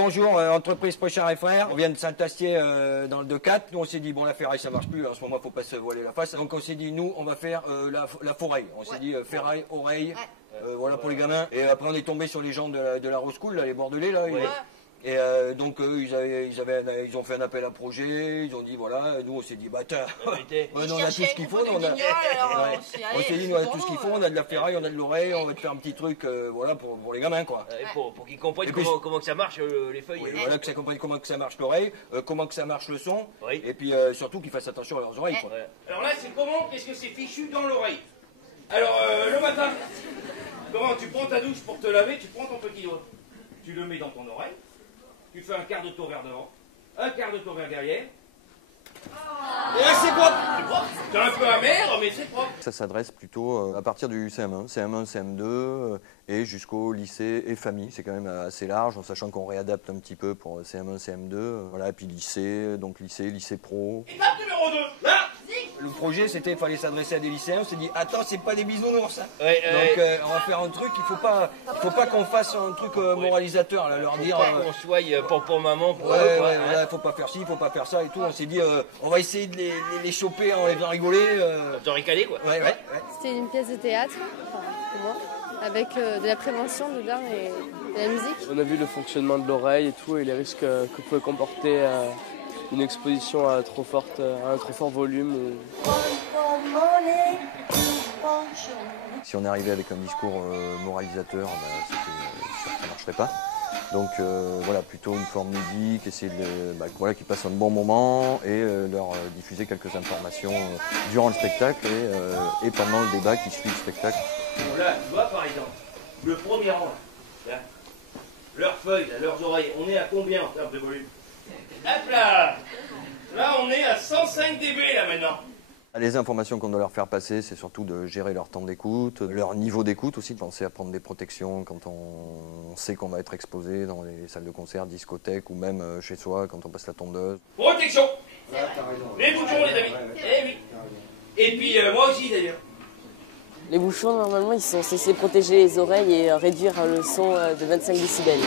Bonjour, entreprise Pochard et Frères. On vient de Saint-Astier dans le 2-4. Nous, on s'est dit, bon, la ferraille, ça marche plus. En ce moment, faut pas se voiler la face. Donc, on s'est dit, nous, on va faire la foraille. On s'est dit, ferraille, oreille, voilà pour les gamins. Et après, on est tombé sur les gens de la Rose School, là, les Bordelais, là. Et donc, eux, ils ont fait un appel à projet. Ils ont dit, voilà, nous, on s'est dit, bah, tiens, on a tout ce qu'il faut. On s'est dit, nous, on a tout ce qu'il faut. On a de la ferraille, on a de l'oreille. On va te faire un petit truc, voilà, pour les gamins, quoi. Pour qu'ils comprennent comment que ça marche, les feuilles. Oui, voilà, que ça comprenne comment que ça marche l'oreille, comment que ça marche le son. Oui. Et puis, surtout, qu'ils fassent attention à leurs oreilles, quoi. Alors là, c'est comment? Qu'est-ce que c'est fichu dans l'oreille? Alors, le matin, comment tu prends ta douche pour te laver, tu prends ton petit doigt. Tu le mets dans ton oreille. Tu fais un quart de tour vers devant, un quart de tour vers derrière. Et là, c'est propre. C'est propre. C'est un peu amer, mais c'est propre. Ça s'adresse plutôt à partir du CM1, CM1, CM2 et jusqu'au lycée et famille. C'est quand même assez large, en sachant qu'on réadapte un petit peu pour CM1, CM2. Voilà, et puis lycée, donc lycée pro. Étape numéro 2, là. Le projet, c'était qu'il fallait s'adresser à des lycéens. On s'est dit, attends, c'est pas des bisounours. Hein. Donc, on va faire un truc. Il faut pas qu'on fasse un truc moralisateur, là, leur dire. Qu'on soit pour maman, pour eux. Voilà, faut pas faire ci, faut pas faire ça et tout. On s'est dit, on va essayer de les choper en les faisant rigoler. De ricaner, quoi. Ouais. C'était une pièce de théâtre, enfin, pour moi, avec de la prévention dedans et de la musique. On a vu le fonctionnement de l'oreille et tout, et les risques que pouvait comporter une exposition à un trop fort volume. Si on est arrivé avec un discours moralisateur, c'est sûr que ça ne marcherait pas. Donc voilà, plutôt une forme ludique, essayer qu'ils passent un bon moment et leur diffuser quelques informations durant le spectacle et pendant le débat qui suit le spectacle. Bon, là, tu vois, par exemple, le premier rang, là, leurs feuilles, là, leurs oreilles, on est à combien en termes de volume? Hop là! Là, on est à 105 dB, là, maintenant. Les informations qu'on doit leur faire passer, c'est surtout de gérer leur temps d'écoute, leur niveau d'écoute aussi, de penser à prendre des protections quand on sait qu'on va être exposé dans les salles de concert, discothèques ou même chez soi quand on passe la tondeuse. Protection! Les bouchons, les amis. Eh oui. Et puis, moi aussi, d'ailleurs. Les bouchons, normalement, ils sont censés protéger les oreilles et réduire le son de 25 décibels.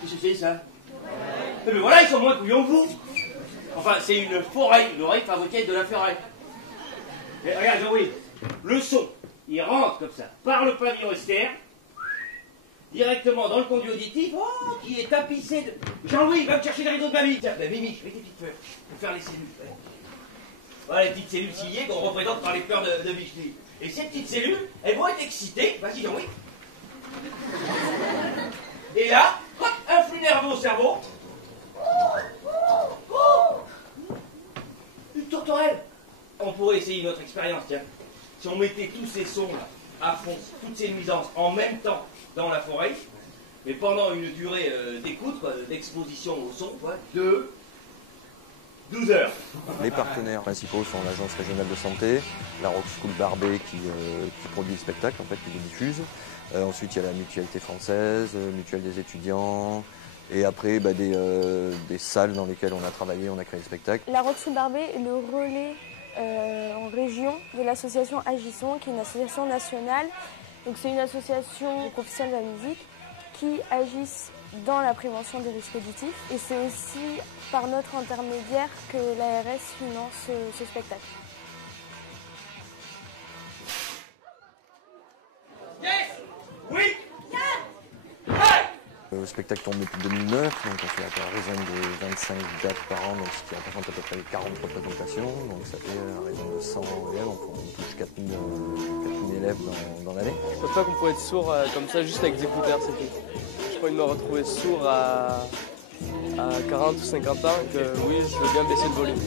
Qu'est-ce que c'est, ça? Mais voilà, ils sont moins couillons que vous. Enfin, c'est une foraille, l'oreille fabriquée de la ferraille. Mais regarde, Jean-Louis, le son, il rentre comme ça, par le pavillon externe, directement dans le conduit auditif, qui est tapissé de... Jean-Louis, va me chercher les rideaux de mamie. Tiens, Mimi, mets tes petites fleurs pour faire les cellules. Voilà les petites cellules ciliées qu'on représente par les fleurs de Vichy. Et ces petites cellules, elles vont être excitées. Vas-y, Jean-Louis. Et là, hop, un flux nerveux au cerveau. Une tourterelle. On pourrait essayer notre expérience, tiens. Si on mettait tous ces sons-là à fond, toutes ces nuisances en même temps dans la forêt, mais pendant une durée d'écoute, d'exposition au son, de 12 heures. Les partenaires principaux sont l'Agence régionale de santé, la Rock School Barbet qui produit le spectacle, en fait, qui le diffuse. Ensuite, il y a la Mutualité française, Mutuelle des étudiants, et après des salles dans lesquelles on a travaillé, on a créé le spectacle. La Rock School Barbet est le relais en région de l'association Agissons, qui est une association nationale. Donc c'est une association professionnelle de la musique qui agisse dans la prévention des risques auditifs. Et c'est aussi par notre intermédiaire que l'ARS finance ce spectacle. Yes! Oui! Le spectacle tourne depuis 2009, donc on fait à raison de 25 dates par an, donc ce qui représente à peu près 40 représentations, donc ça fait à raison de 100 élèves, on touche 4000 élèves dans l'année. Je ne pense pas qu'on pouvait être sourd comme ça juste avec des écouteurs, c'est tout. Je crois qu'il me retrouver sourd à 40 ou 50 ans, que oui, je veux bien baisser le volume.